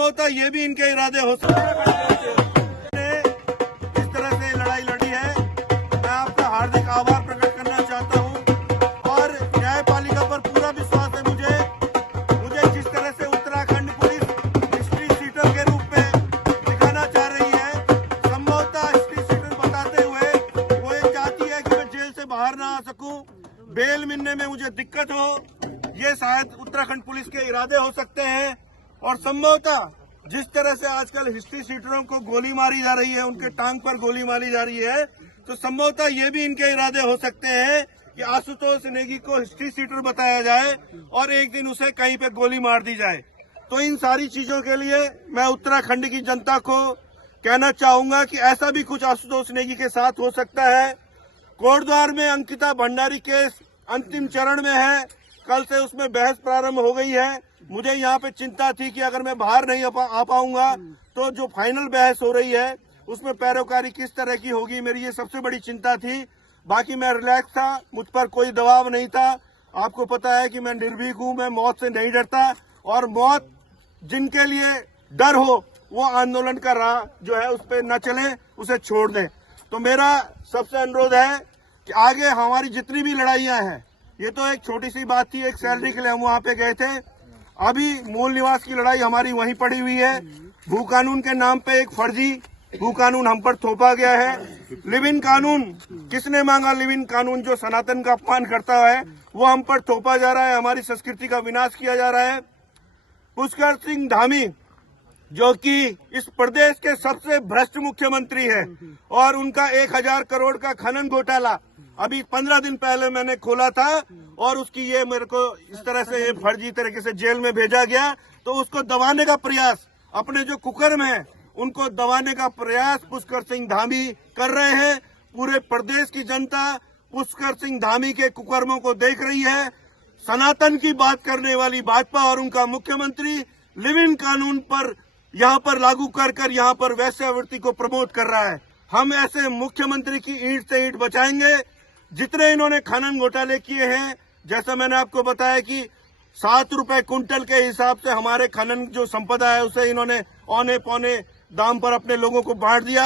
संभवतः ये भी इनके इरादे हो सकते हैं। इस तरह से लड़ाई लड़ी है, मैं आपका हार्दिक आभार प्रकट करना चाहता हूं और न्यायपालिका पर पूरा विश्वास है मुझे जिस तरह से उत्तराखंड पुलिस हिस्ट्री सीटर के रूप में दिखाना चाह रही है, संभवतः हिस्ट्री सीटर बताते हुए वो ये चाहती है कि मैं जेल से बाहर ना आ सकूं, बेल मिलने में मुझे दिक्कत हो, ये शायद उत्तराखंड पुलिस के इरादे हो सकते हैं। और संभवतः जिस तरह से आजकल हिस्ट्री सीटरों को गोली मारी जा रही है, उनके टांग पर गोली मारी जा रही है, तो संभवतः ये भी इनके इरादे हो सकते हैं कि आशुतोष नेगी को हिस्ट्री सीटर बताया जाए और एक दिन उसे कहीं पे गोली मार दी जाए। तो इन सारी चीजों के लिए मैं उत्तराखंड की जनता को कहना चाहूंगा कि ऐसा भी कुछ आशुतोष नेगी के साथ हो सकता है। कोटद्वार में अंकिता भंडारी केस अंतिम चरण में है, कल से उसमें बहस प्रारंभ हो गई है। मुझे यहाँ पे चिंता थी कि अगर मैं बाहर नहीं आ पाऊंगा तो जो फाइनल बहस हो रही है उसमें पैरोकारी किस तरह की होगी, मेरी ये सबसे बड़ी चिंता थी। बाकी मैं रिलैक्स था, मुझ पर कोई दबाव नहीं था। आपको पता है कि मैं निर्भीक हूँ, मैं मौत से नहीं डरता और मौत जिनके लिए डर हो वो आंदोलन का राह जो है उस पर न चले, उसे छोड़ दें। तो मेरा सबसे अनुरोध है कि आगे हमारी जितनी भी लड़ाइयां हैं, ये तो एक छोटी सी बात थी, एक सैलरी के लिए हम वहाँ पे गए थे, अभी मूल निवास की लड़ाई हमारी वहीं पड़ी हुई है। भू कानून के नाम पे एक फर्जी भू कानून हम पर थोपा गया है। लिव इन कानून किसने मांगा? लिव इन कानून जो सनातन का अपमान करता है वो हम पर थोपा जा रहा है, हमारी संस्कृति का विनाश किया जा रहा है। पुष्कर सिंह धामी जो कि इस प्रदेश के सबसे भ्रष्ट मुख्यमंत्री है और उनका 1000 करोड़ का खनन घोटाला अभी 15 दिन पहले मैंने खोला था और उसकी ये मेरे को इस तरह से ये फर्जी तरीके से जेल में भेजा गया, तो उसको दबाने का प्रयास, अपने जो कुकर्म है उनको दबाने का प्रयास पुष्कर सिंह धामी कर रहे हैं। पूरे प्रदेश की जनता पुष्कर सिंह धामी के कुकर्मों को देख रही है। सनातन की बात करने वाली भाजपा और उनका मुख्यमंत्री लिव इन कानून पर यहाँ पर लागू कर यहाँ पर वैश्यावृत्ति को प्रमोट कर रहा है। हम ऐसे मुख्यमंत्री की ईंट से ईंट बचाएंगे। जितने इन्होंने खनन घोटाले किए हैं, जैसा मैंने आपको बताया कि 7 रुपए कुंटल के हिसाब से हमारे खनन जो संपदा है उसे इन्होंने औने पौने दाम पर अपने लोगों को बांट दिया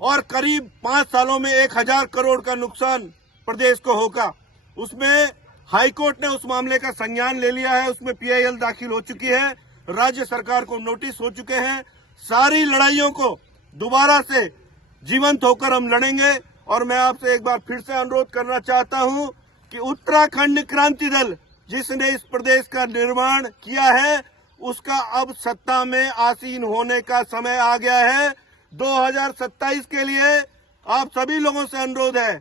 और करीब 5 सालों में 1000 करोड़ का नुकसान प्रदेश को होगा। उसमें हाईकोर्ट ने उस मामले का संज्ञान ले लिया है, उसमें PIL दाखिल हो चुकी है, राज्य सरकार को नोटिस हो चुके हैं। सारी लड़ाइयों को दोबारा से जीवंत होकर हम लड़ेंगे और मैं आपसे एक बार फिर से अनुरोध करना चाहता हूं कि उत्तराखंड क्रांति दल जिसने इस प्रदेश का निर्माण किया है उसका अब सत्ता में आसीन होने का समय आ गया है। 2027 के लिए आप सभी लोगों से अनुरोध है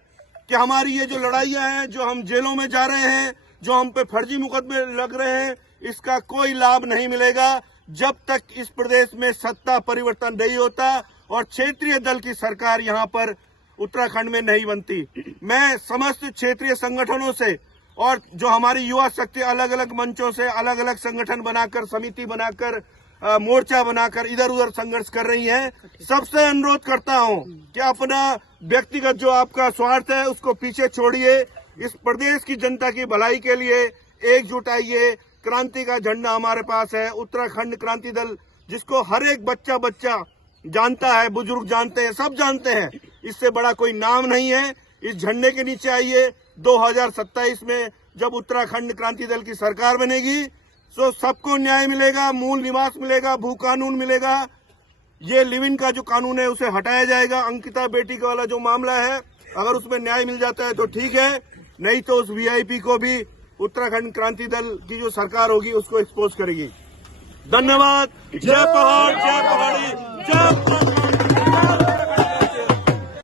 कि हमारी ये जो लड़ाइयां हैं, जो हम जेलों में जा रहे हैं, जो हम पे फर्जी मुकदमे लग रहे हैं, इसका कोई लाभ नहीं मिलेगा जब तक इस प्रदेश में सत्ता परिवर्तन नहीं होता और क्षेत्रीय दल की सरकार यहाँ पर उत्तराखंड में नहीं बनती। मैं समस्त क्षेत्रीय संगठनों से और जो हमारी युवा शक्ति अलग अलग मंचों से अलग अलग संगठन बनाकर, समिति बनाकर, मोर्चा बनाकर इधर उधर संघर्ष कर रही है, सबसे अनुरोध करता हूं कि अपना व्यक्तिगत जो आपका स्वार्थ है उसको पीछे छोड़िए, इस प्रदेश की जनता की भलाई के लिए एकजुट आइए। क्रांति का झंडा हमारे पास है, उत्तराखंड क्रांति दल, जिसको हर एक बच्चा जानता है, बुजुर्ग जानते हैं, सब जानते हैं, इससे बड़ा कोई नाम नहीं है। इस झंडे के नीचे आइए। 2027 में जब उत्तराखंड क्रांति दल की सरकार बनेगी तो सबको न्याय मिलेगा, मूल निवास मिलेगा, भू कानून मिलेगा। ये लिव इन का जो कानून है उसे हटाया जाएगा। अंकिता बेटी का वाला जो मामला है, अगर उसमें न्याय मिल जाता है तो ठीक है, नहीं तो उस VIP को भी उत्तराखंड क्रांति दल की जो सरकार होगी उसको एक्सपोज करेगी। धन्यवाद। जय पहाड़, जय पहाड़ी, जय